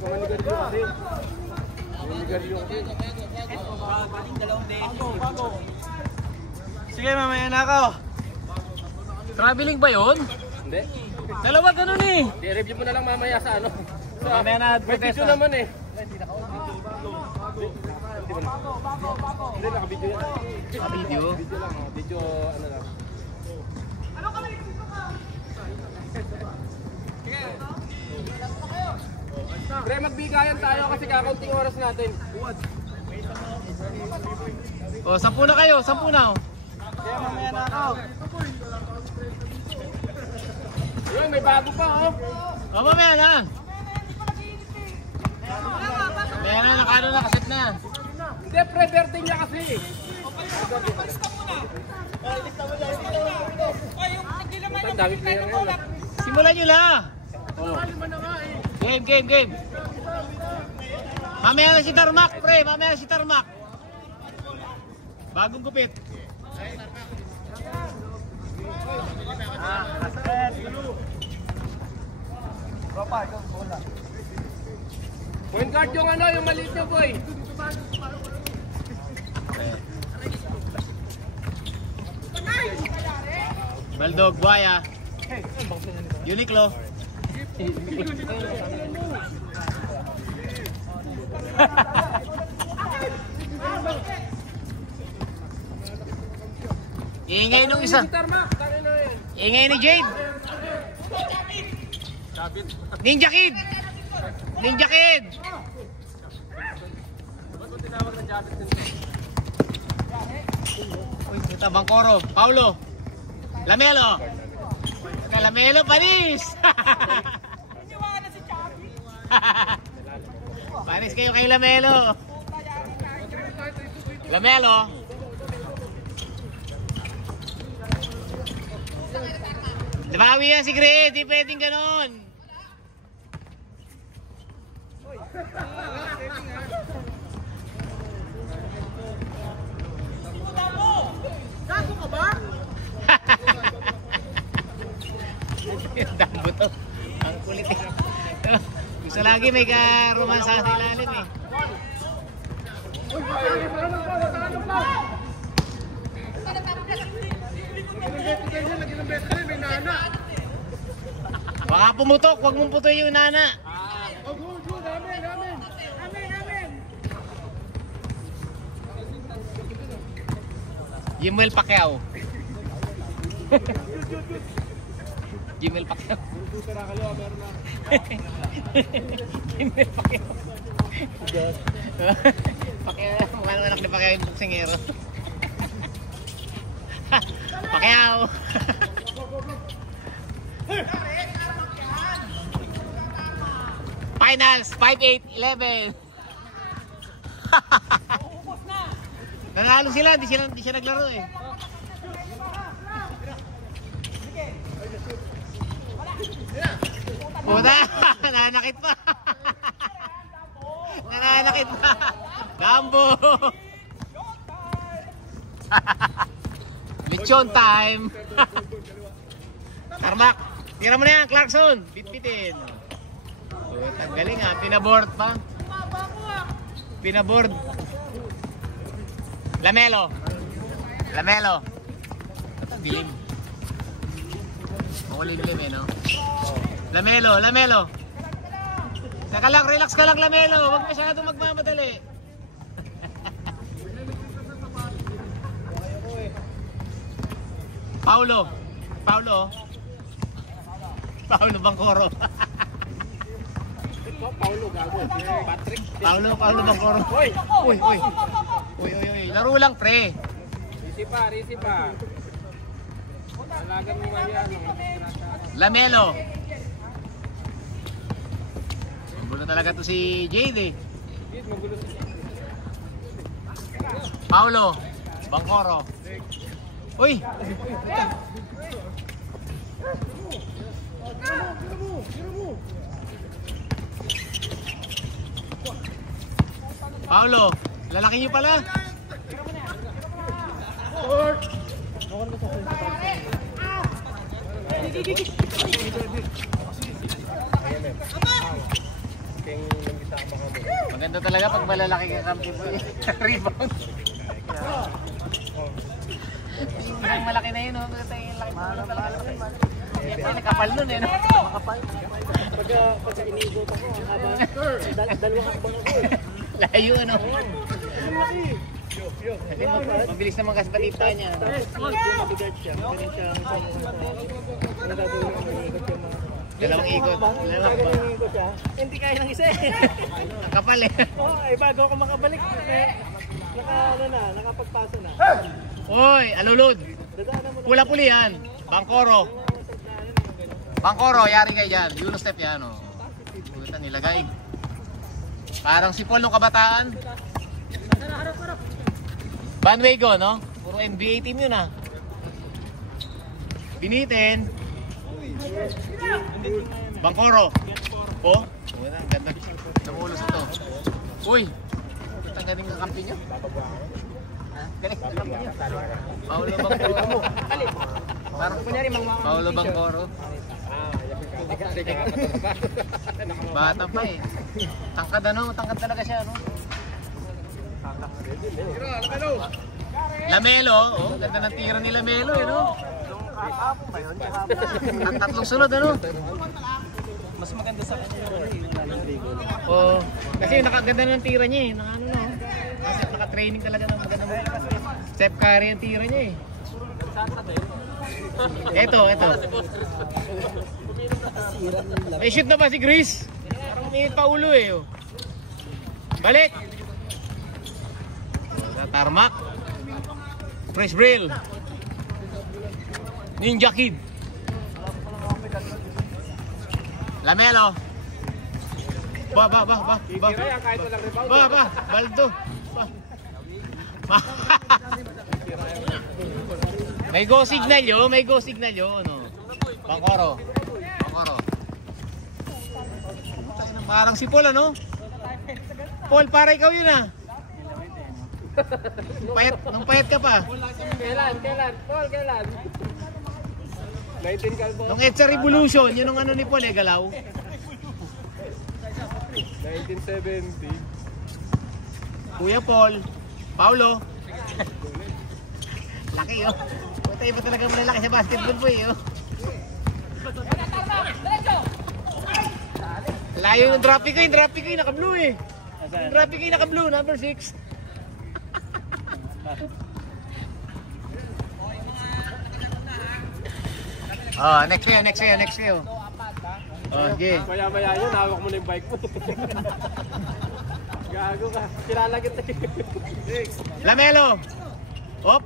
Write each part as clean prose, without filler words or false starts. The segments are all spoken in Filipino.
Sige, mamaya na ako. Traveling ba yun? Hindi. Dalawa ganun eh. I-review mo na lang mamaya sa ano. Mamaya na May video naman eh. Hindi, naka-video yan. Video? Video lang, video ano lang. Pre, magbigayan tayo kasi kakaunting oras natin. O, 10 na kayo, 10 na. Kaya mamaya na ako. Ayun, may bago pa oh. O, mamaya na. Mamaya na, nakano na, kaset na. Hindi, pre, birthday niya kasi. Ang dami player ngayon. Simulan nyo na. Game. Mamaya na si Tarmac, pre. Mamaya na si Tarmac. Bagong gupit. Point guard yung ano, yung maliit niya boy. Baldog, Buaya. Uniqlo. Ingay nung isa. Ingay ni Jade. Ninja Kid. Ninja Kid. Uy, ito Bangkoro. Paulo. Lamelo. Lamelo panis. Panis kayo kay Lamelo. Lamelo. Nabawi yan si Gray, di pwedeng ganon. Gago ka ba? Dambo to. Ang kulit eh. Gusto lagi may ka-romansa sa ilalim eh. Baka pumutok, huwag mong putoy yung nana. Jimel Pacquiao. Jimel Pacquiao. Jimel Pacquiao. Pacquiao, mukha naman anak ni Pacquiao yung boksingero. Pacquiao. Finals 5-8-11. Nanalo sila, di siya naglaro eh. Puta, nananakit pa. Nananakit pa. Gambo. Lechon time. Tarmac, tira mo na yan, Clarkson. Bit-bitin. Ang galing ha, pinaboard pa. Pinaboard. Lamelo. Lamelo. Dilim. Makulimlim eh, no? Lamelo, Lamelo. Saka lang, relax ka lang, Lamelo. Huwag masyadong magmamadali. Paulo. Paulo. Paulo Bangkoro. Paulo gago. Patrick. Paulo Bangkoro. Uy. Laro lang, pre. Risi pa. Talagang maya. Lamelo. Magulo talaga to si Jade eh. Paulo Bangkoro. Uy. Paulo, lalaki niyo pala. King Maganda talaga pag malalaki ka kampi mo. Rebound. Yung malaki na yun, oh. Yung laki mo na talaga. Siyempre, nakapal nun eh. Makapal. Pagka iniibot ako, ang haba. Dalawang hakbang ako eh. Layo, ano? Ang laki. Kasi mabilis naman kasi patita niya. Tapos yung mabigat siya. Ganun siya. Ano gagawin ko? Iikot yung mga... Dalawang ikot. Dalawang ikot siya. Hindi kaya ng isa eh. Nakapal eh. Oo, eh bago ako makabalik. Nakapagpasa na. Uy, alulod. Dadaanan mo na. Pula-puli yan. Bangkoro. Bangkoro, yari kayo dyan. Yulo step yan, oh. Puta, nilagay. Parang si Paul nung kabataan. Banwego, no? Puro NBA team yun, ah. Binitin. Bangkoro. Oh, ang ganda. Namulos ito. Uy, ang galing ng kampi nyo. Galing ng kampi nyo. Paulo Bangkoro. Parang Paulo Bangkoro. Bata pa eh. Tangkad ano, tangkad talaga siya, no? Lamelo, oh, ganda ng tira ni Lamelo, eh, no? Ang tatlong sunod, ano? Mas maganda sa kanya yung Oh, kasi nakaganda ng tira niya, eh. Naka, ano, no? Kasi naka-training talaga ng maganda mo. Steph Curry ang tira niya, eh. Eto. May shoot na ba si Chris? Parang umiinit pa ulo eh. Oh. Balik! Tarmac. Fresh Brill. Ninja Kid. Lamelo. Ba. Kahit walang rebound. Ba. Baldo. Ba. May go signal yo, ano. Bangkoro. Parang si Paul, ano? Paul, para ikaw yun, ah. Nung payat ka pa. Kailan? Paul, kailan? 19 kalbo. Nung EDSA Revolution, yun ang ano ni Paul, eh, galaw. 1970. Kuya Paul. Paulo. Laki, oh. Puta, iba talaga malalaki sa basketball po, eh, oh. Layo ng drop pick ko, yung naka-blue, eh. Yung drop pick ko, yung naka-blue, number 6. Oh, next kayo. Oh, sige. Maya yun, hawak mo na yung bike mo. Gago ka. Kilala kita. Lamelo. Op.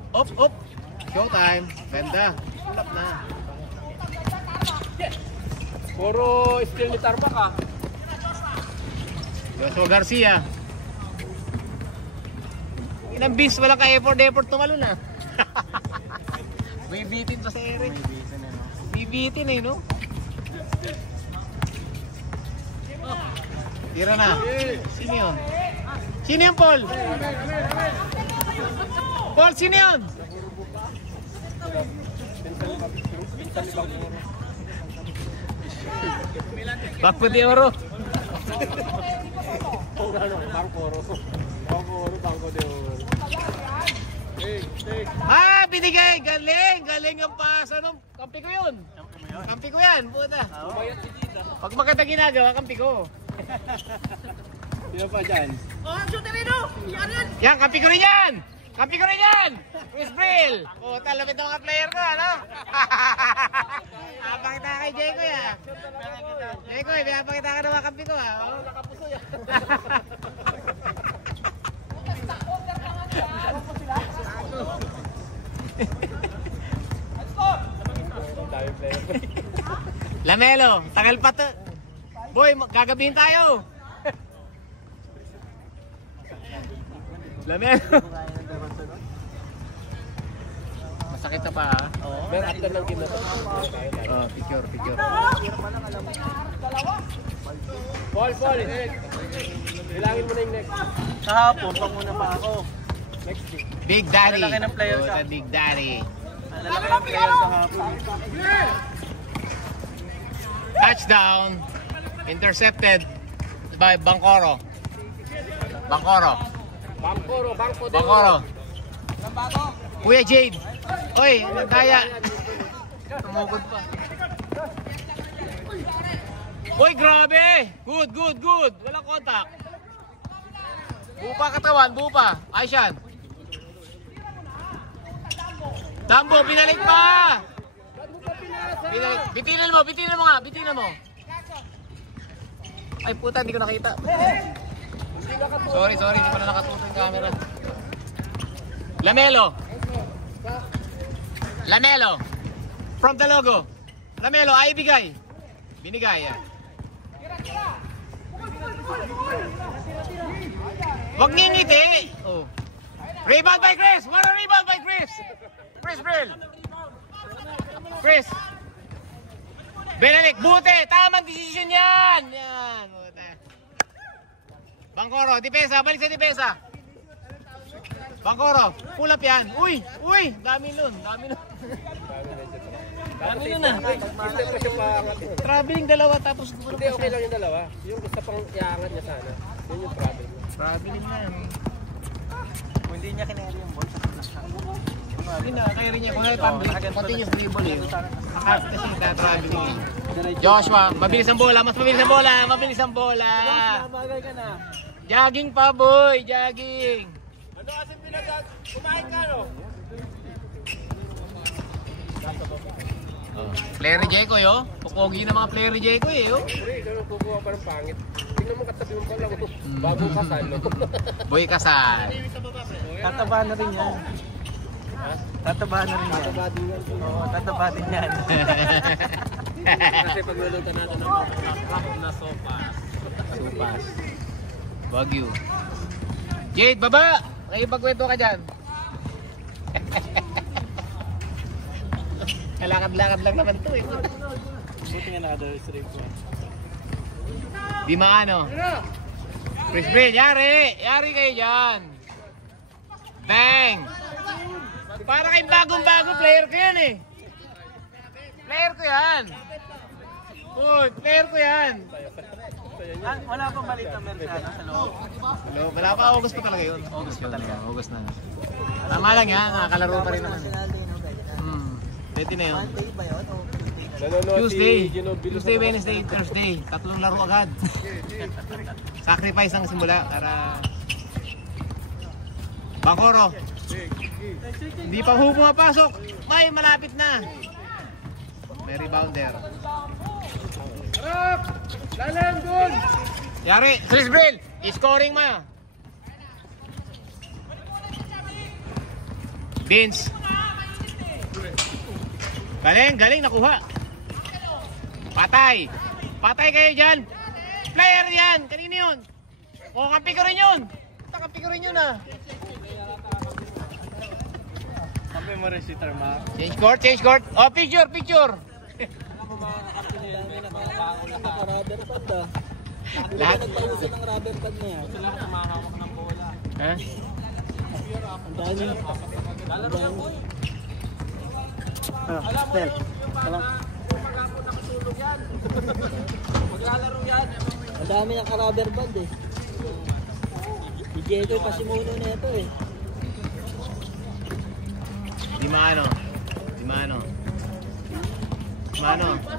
Showtime. Ganda. Ulap na. Puro skill ni Tarmac, ah. Joshua Garcia. Inang beast, walang ka-effort tumalo na. May bitin to sa ere. May bitin eh, no? Tira na. Sino yun? Sino yun, Paul? Paul, sino yun? Bakpo de Oro. Bangko de Oro. Ah, binigay! Galing ang pasa nung kampi ko yun. Kampi ko yan, puta. Pag maganda ginagawa, kampi ko. Sino pa dyan? Yan, kampi ko rin yan! Chris Brill! Puta, lapit ng mga player ko, ano? Pakita kay Jeko, ya. Jeko, pinapakita ka ng mga kampi ko, ha? Nakapuso yan. Lamelo, tagal pa to. Boy, gagabihin tayo. Lamelo. Masakit na pa, ha? Pero after ng game na to. Oh, picture. Paul. Bilangin mo na yung next. Kahapon, panguna pa ako. Next week. Big Daddy. Lalaki ng player ka. Puta, Big Daddy. Lalaki ng player kahapon. Touchdown. Intercepted. by Bangkoro. Bangkoro. Bangkoro. Kuya Jade. Oy, kaya. Tumugod pa. Uy, grabe! Good. Walang contact. Bupa katawan, bupa. Ayos yan. Dambo, binalik pa! Bitinan mo nga. Ay puta, hindi ko nakita. Sorry, hindi ko na nakatuto yung camera. Lamelo. From the logo. Lamelo, ay ibigay. Binigay yan. Wag ngingiti. Oh. Rebound by Chris. What a rebound by Chris. Chris Brill. Chris. Benalik, buti. Tamang decision yan. Yan. Buti. Bangkoro, depensa. Balik sa depensa. Bangkoro, pull up yan. Uy. Dami nun. Dami nun na. Traveling dalawa tapos Hindi, okay lang yung dalawa. Yung gusto pang iangat niya sana. Yun yung traveling. traveling na yan. Kung hindi niya kinari yung ball, Hindi na, kaya rin niya. Kung continuous dribble eh. Kasi traveling eh. Joshua, mabilis ang bola. Mas mabilis ang bola. Bagay ka na. Jogging pa boy, jogging. Ano kasi kumain ka no? Player ni Jeko yo. Pupogi na mga player ni Jeko eh yo. Pre, ganun kukuha pa ng pangit. Tingnan mo katabi mo pa lang. Bago kasal no? Boy kasal. Tataba na rin yan. Tataba na rin yan. Oo, tataba din yan. Kasi pag nalunta natin ng na sopas. Wagyu. Jade, baba! Nakipagkwento ka dyan. Kalakad-lakad lang naman ito eh. Buti nga naka-straight ko. Di maano. Chris Brill, yari kayo dyan. Bang! Para kayong bagong-bago, player ko yan eh. Player ko yan. Good, player ko yan. Wala pang balita meron sa loob. Hello, wala pa, August pa talaga yun. August na. Tama lang yan, nakakalaro pa rin naman. Pwede na yun. Tuesday, Wednesday, Thursday. 3 laro agad. Sacrifice ang simula para... Bangkoro. Hindi pa pumapasok. May malapit na. May rebounder. Harap! Lalang doon! Yari, Chris Brill, scoring ma. Vince. Galing, nakuha. Patay kayo dyan. Player yan, kanino yun? O, kampi ko rin yun. Kampi ko rin yun ah. Kampi mo rin si Tarmac. Change court. Oh, picture. Naka-rubber pad ah. Lahat. Nagpausin ng rubber pad na yan. Sila kumahawak ng bola. Ha? Ang dami. Stel. Ang dami ng ka-rubber band eh. Si Jeko'y pasimuno na ito eh. Di maano.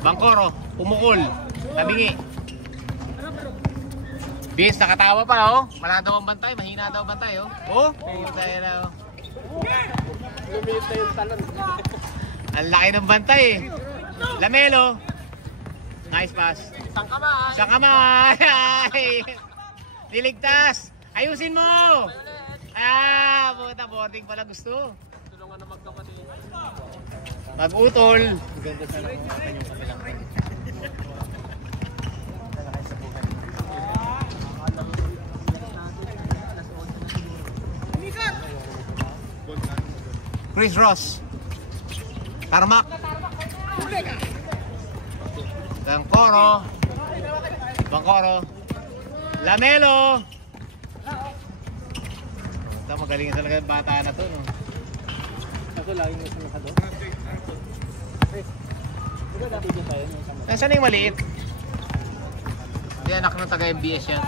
Bangkoro, umukol. Tabingi. Vince, nakatawa pa oh. Wala daw ang bantay, mahina daw ang bantay oh. Oh, tayo na oh. Lumit na yung talon. Ang laki ng bantay eh. Lamelo. Nice pass. Isang kamay. Niligtas. Ayusin mo. Puta, boarding pala gusto. Tulungan na magkapatid. Mag-utol. Ganda sana kung natin yung kabilang ring. Chris Ross. Tarmac. Bangkoro. Lamelo. Magaling talaga yung bata na to, no? Ako laging gusto na ka doon. Nasaan Nasaan yung maliit? Hindi, anak ng taga-MBS yan.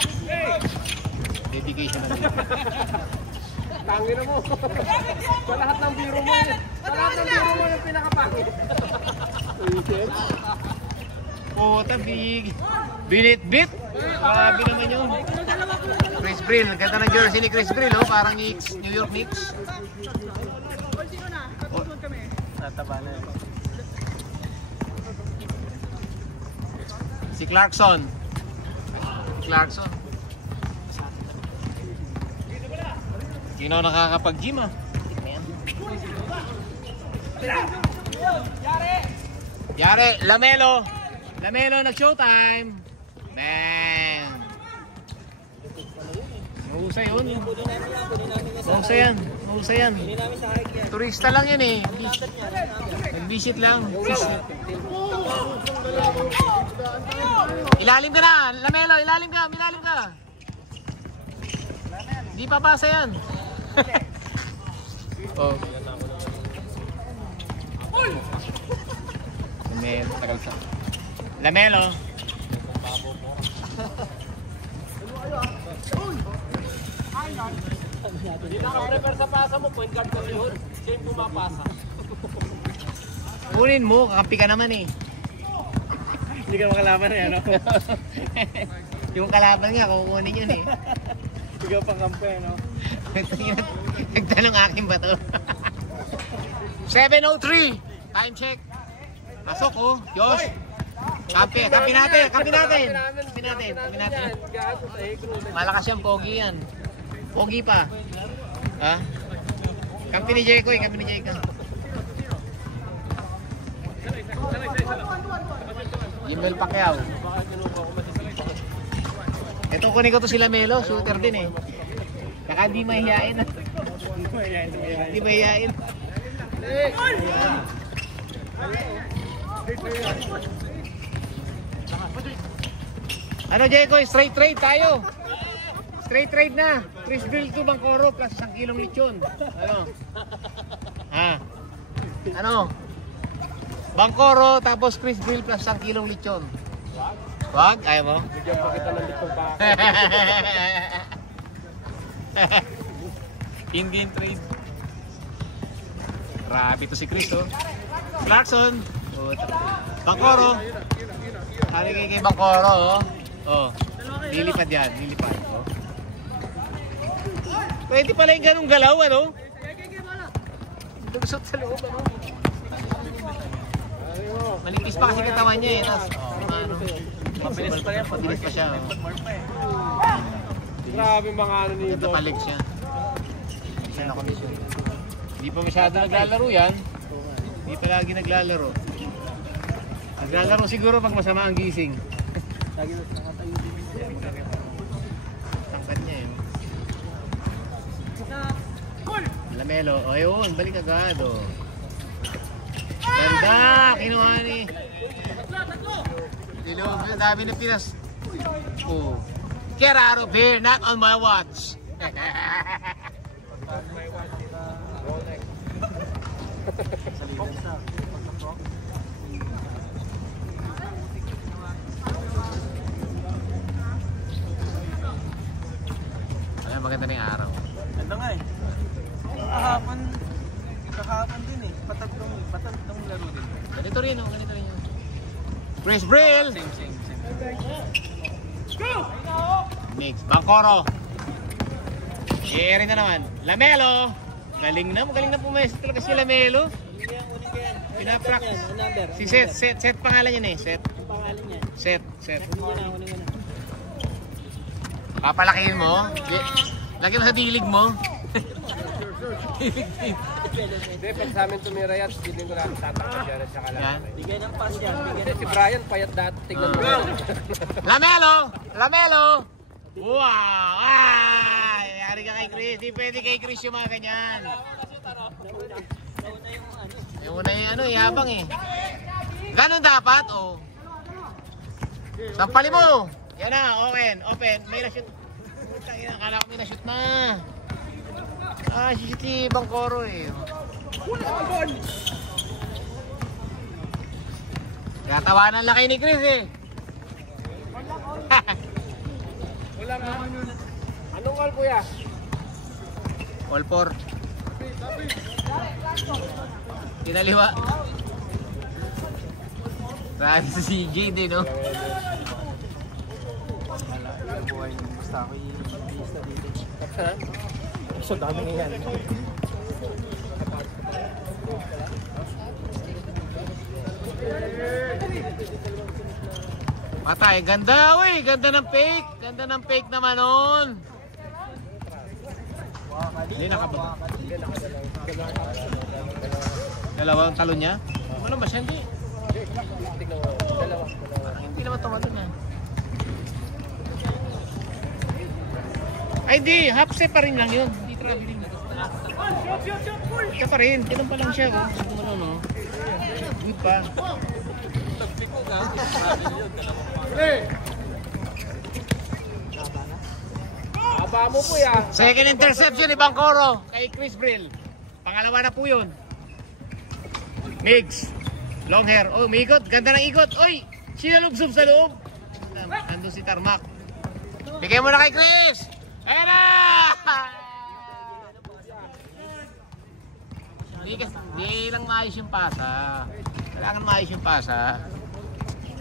Dedication na nila. Tangin mo. Sa lahat ng biro mo yun. Sa lahat ng biro mo yung pinakapangit. Puta, big. Binit-bit. Grabe naman yun. Chris Brill. Ganda ng jersey ni Chris Brill, oh. Parang Knicks, New York Knicks. Oh. Tataba na yun. Si Clarkson. Clarkson. Sino nakakapag-gym, ah? Yare, Lamelo. Lamelo nag-showtime. Bang. Mahusay yun. Mahusay yan. Mahusay yan. Turista lang yan eh. Nag-visit lang. Ilalim ka na. Lamelo, ilalim ka. Ilalim ka. Hindi papasa yan. Oh. Lamelo, tagal sa. Lamelo. Hindi naka-prepare sa pasa mo, point guard ka yun. Siya yung pumapasa. Kunin mo, kakampi ka naman eh. Hindi ka makalaban eh, ano? Yung kalaban nga, kukunin yun eh. Ikaw pang kampe, no? Nagtanong akin ba to? 7:03. Time check. Pasok oh. Diyos. Kampi natin. Kampi natin. Malakas yan, pogi yan. Pogi pa. Ha? Kampi ni Jeko eh. Kampi ni Jeko. Jimel Pacquiao. Ito kunin ko to si Lamelo. Shooter din eh. Saka di mahihain. Di mahihain. Ano Jeko? Straight trade tayo. Straight trade na. Chris Brill to Bancoro plus 1 kilong lechon. Ano? Ha? Ano? Bancoro tapos Chris Brill plus 1 kilong lechon. Wag? Ayaw mo? Bigyan pa kita ng litong baka. In-game trade. Grabe to si Chris, oh. Clarkson. Oh, Bancoro. Hari kay Bancoro, oh. Oh. Lilipad yan, lilipad. Oh. Pwede pala yung ganung galaw, ano? Dugsot sa loob, ano? Manipis pa kasi katawan niya, eh. Ano? Mabilis pa yan. Mabilis pa siya, oh. Grabe mga ano ni Ganda palig siya. Siya na komisyon. Hindi pa masyado naglalaro yan. Hindi pa lagi naglalaro. Naglalaro siguro pag masama ang gising. Tangkat niya yun. Lamelo. O yun, balik agad o. Ganda! Kinuha ni. Ang dami na Pinas. Oh. Get out of here, not on my watch. Ayan, maganda na yung araw. Ganda nga eh. Kahapon din eh. Patatlong laro din. Ganito rin, oh. Ganito rin yun. Chris Brill! Same. Mix. Bancoro. I-air na naman. Lamelo. Galing na pumesa talaga si Lamelo. Pinaprak. Si Set pangalan niya eh. Set. Papalakihin mo. Lagyan mo sa dilig mo. Hindi, pag sa amin tumira yan, hindi ko lang tatakot yan at saka lang. Bigay ng pass yan. Si Brian, payat dati. Tignan mo. Lamelo. Wow! Ay! Yari ka kay Chris. Di pwede kay Chris yung mga ganyan. Yung una yung ano, yabang eh. Ganun dapat, oh. Sampali mo. Yan na, open. May na-shoot. Akala ko may na-shoot na. Shoot si Bancoro eh. Kaya tawanan lang kayo ni Chris eh. Wala nga. Anong all kuya? All 4. Kinaliwa. Grabe si CJ din, no? Buhay ng basta ako i-isa dito. So dami nga yan. Patay, ganda, uy! Ganda ng fake! Ganda ng fake naman nun! Hindi nakababa. Dalawang talon niya? Ano ba siya? Hindi. Hindi naman tumalon na. Ay di, half step pa rin lang yun. Hindi traveling. Ito pa rin, tinong pa lang siya. Ano, no? Good pa. Aba mo po ya. Second interception ni Bangkoro kay Chris Brill. Pangalawa na po yun. Migs. Long hair. Oh, may ikot. Ganda ng ikot. Oy! Sinalubsob sa loob. Nandun si Tarmac. Bigay mo na kay Chris! Ayan na! Hindi lang maayos yung pasa. Kailangan maayos yung pasa.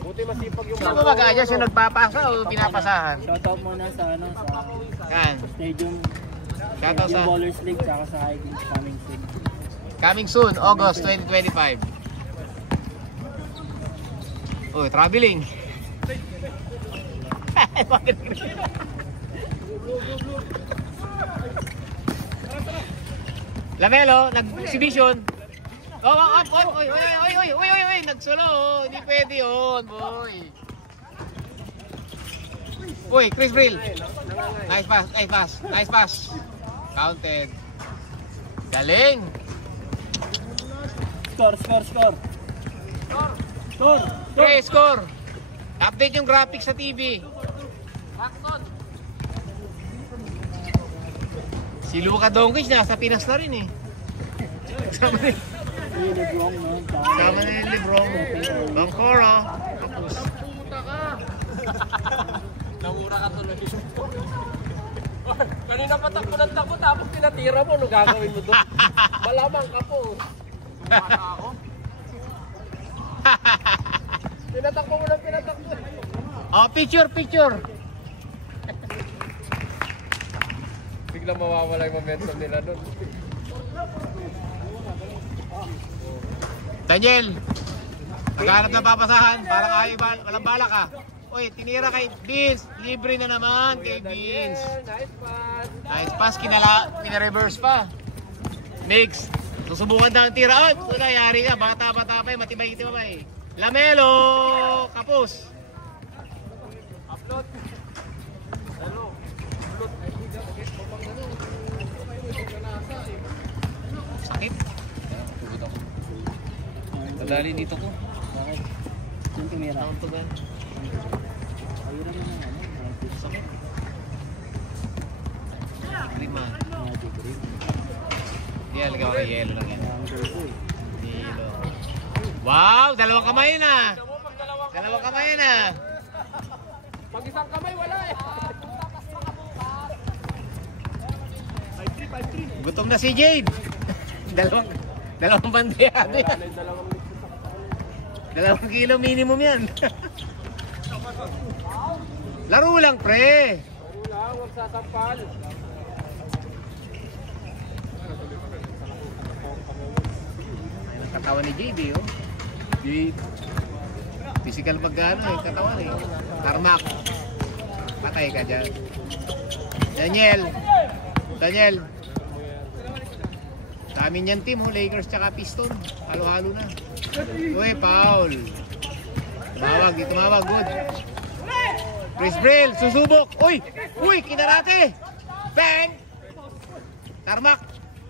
Buti masipag yung Sino ba mag-aaya siya nagpapasa o pinapasahan? Shoutout muna sa ano sa Yan. Stadium Shoutout sa Ballers League tsaka sa Highlands coming soon. coming soon, August 2025. Oh, traveling. Lamelo, nag-exhibition. Oh, oy, nagsolo. Hindi pwede yun, boy. Uy, Chris Brill. Nice pass. Counted. Galing. Score. Okay, score. Update yung graphics sa TV. Si Luka Doncic nasa Pinas na rin eh. Sama ni LeBron no. Sama ni Lebron. Bangkoro. Namura ka tuloy. Kanina pa takbo ng takbo tapos pinatira mo. Ano gagawin mo doon? Malamang ka po. Sumata ako. Pinatakbo mo ng pinatakbo. Oh, picture. Biglang mawawala yung momentum nila doon. Daniel. Maghanap ng papasahan. Parang ayaw walang bala ka. Uy, tinira kay Vince. Libre na naman kay Vince. Nice pass. Nice pass. Pina-reverse pa. Mix. Susubukan na ang tira. Oh, wala, yari ka. Bata pa eh. Matibay. Lamelo. Kapos. Upload. Sakit. Madali dito ko. Bakit? Yung tumira. Taon to ba? Ayun naman ang ano. Sakit. Lima. Yan, lagaw kay yelo lang yan. Yelo. Wow! Dalawang kamay na! Dalawang kamay na! Pag isang kamay, wala eh. Gutom na si Jade! Dalawang bandeya. Dalawang kilo minimum yan. Laro lang, pre! Wala, huwag sasampal. Katawan ni JB, oh. Jade. Physical magkano eh, katawan eh. Tarmac. Patay ka dyan. Daniel. Sa amin yan team, oh. Lakers tsaka Piston. Halo-halo na. Uy, foul. Tumawag, good. Chris Brill, susubok. Uy, kinarate. Bang! Tarmac.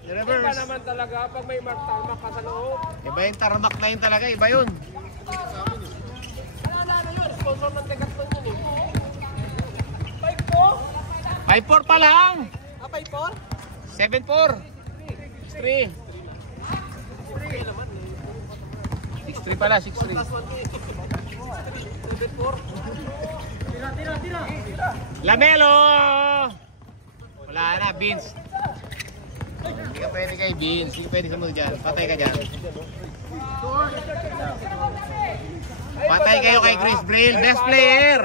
Iba Reverse. naman talaga pag may Mark Tarmac ka sa loob. Iba yung Tarmac na yun talaga, iba yun. Ano yun? Sponsor ng Decathlon yun eh. 5-4 pa lang. 5-4? 7-4. 6-3. 6-3 pala, 6-3. Lamelo! Wala na, Vince. Hindi ka pwede kay Vince. Hindi ka pwede sumunod dyan. Patay ka dyan. Patay kayo kay Chris Brill. Best player.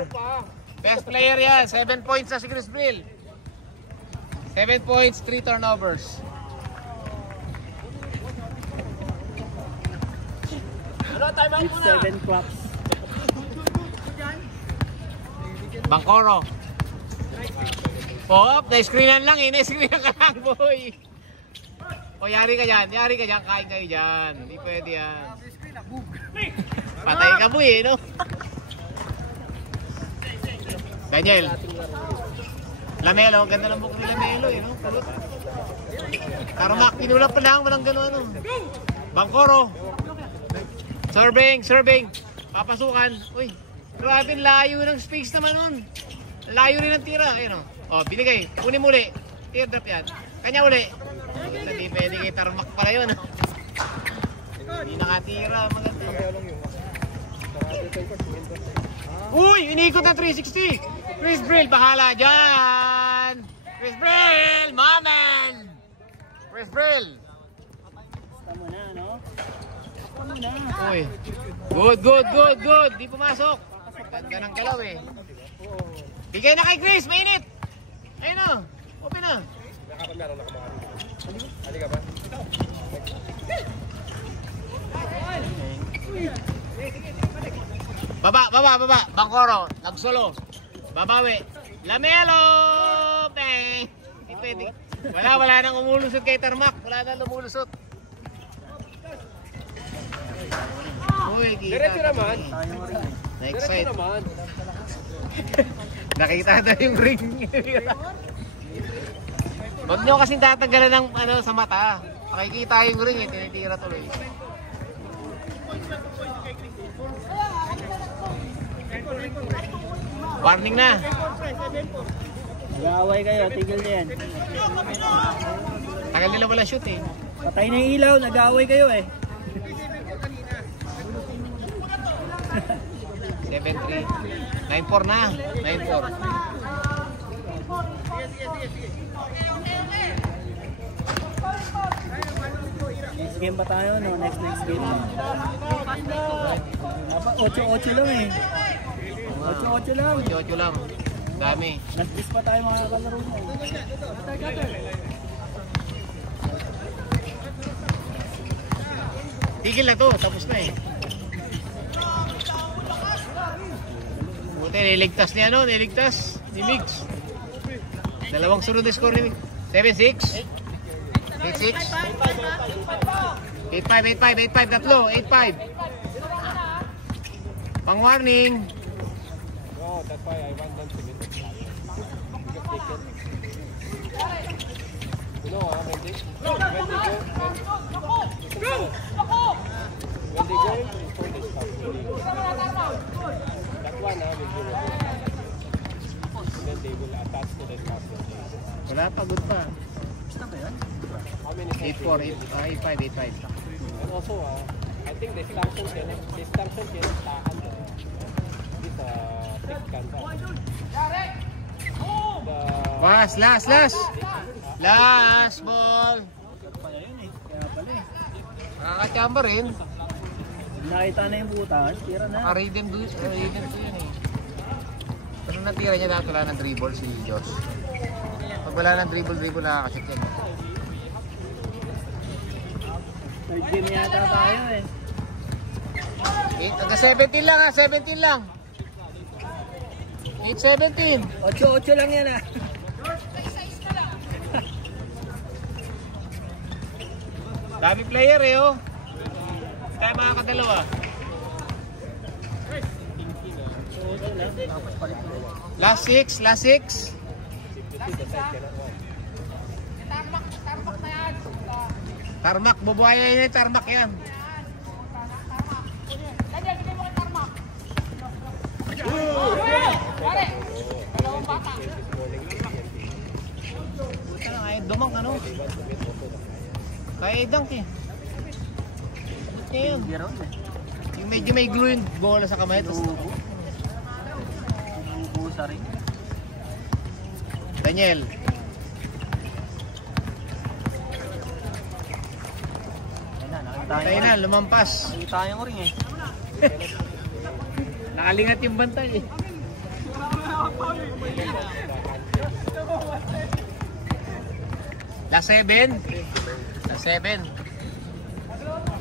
Best player yan. 7 points na si Chris Brill. 7 points, 3 turnovers. With 7 clocks. Bangkoro. Pop, na-screenan lang eh. Na-screenan ka lang, boy. O, yari ka dyan. Yari ka dyan. Kain kayo dyan. Hindi pwede yan. Patay ka, boy eh, no? Daniel. Lamelo. Ganda ng buko ni Lamelo eh, no? Tarmac. Pinulap pa lang. Walang gano'n, ano. Bangkoro. Serving. Papasukan. Uy. Grabe, layo ng space naman nun. Layo rin ang tira. Ayun o. O, binigay. Kunin mo uli. Teardrop yan. Kanya uli. Hindi pwede kay Tarmac pala yun. Hindi nakatira. Maganda. Uy! Inikot na 360. Chris Brill, bahala dyan. Chris Brill! Maman! Chris Brill. Basta mo na, no? Basta mo na. Uy. Good. Di pumasok. Ganda ng galaw eh. Bigay na kay Chris, mainit. Ayun o, open na. Halika ba? Baba. Bangkoro, nagsolo. Babawi. Lamelo! Bang! Hindi pwede. Wala nang umulusot kay Tarmac. Wala nang lumulusot. Uy, kita. Diretso naman. Next Diretso side. naman. Nakita na yung ring. Huwag nyo kasing tatanggalan ng ano, sa mata. Makikita yung ring eh, tinitira tuloy. Warning na. Nag-aaway kayo, tigil na yan. Tagal nila wala shoot eh. Patay na yung ilaw, nag-aaway kayo eh. 7-3. 9-4 na. 9-4. Next game pa tayo, no? Next game. 8-8 lang eh. 8-8 lang. 8-8 lang. Dami. Last disk pa tayo mga kalaro mo. Tigil na to. Tapos na eh. Buti, niligtas niya no? Niligtas. Ni Migs. Dalawang sunod na score ni Migs. 7-6. 8-6. 8-5. Tatlo. 8-5. Pang warning. No, that's why I want them to get because they can. You know, when they go into the phone, they stop. That one, will be and then they will attach to the password. Wala pa. Good pa. How many? 8-4. 8-5. And also, I think the stanchion can tahan this thick canvas. Pass. Last ball. Pala yun eh. Kaya pala eh. Nakakachamba rin. Nakita na yung butas, tira na. Naka-rhythm to yun eh. Pero natira niya dahil wala ng dribble si Josh. Pag wala ng dribble nakakashoot yan. Third game yata tayo eh. 17 lang ha, 17 lang. 8-17. 8-8 lang yan ah. Dami player eh oh. Kaya makakadalawa. Last 6. Tarmac, bubuhaya yun eh, Tarmac yan. Buta lang, ayaw dumang ano. Kaya dunk eh. Ba't niya yun? Yung medyo may glue yung bola sa kamay. Tapos Isa rin. Daniel. Ayun na, lumampas. Nakita yung ring eh. Nakalingat yung bantay eh. Last 7. Last 7.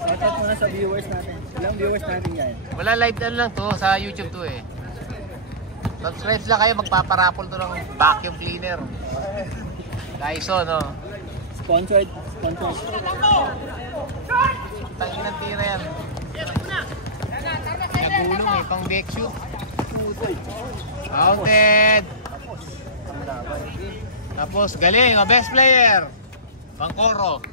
Shoutout muna sa viewers natin. Ilang viewers natin yan? Wala, live na lang to sa YouTube to eh. Subscribe lang kayo, magpaparapol to ng vacuum cleaner. Dyson, no? Sponsored. Sponsored. Tangin ng tira yan. Nagulong eh, pang deck shoot. Outed. Tapos galing, best player. Bangkoro.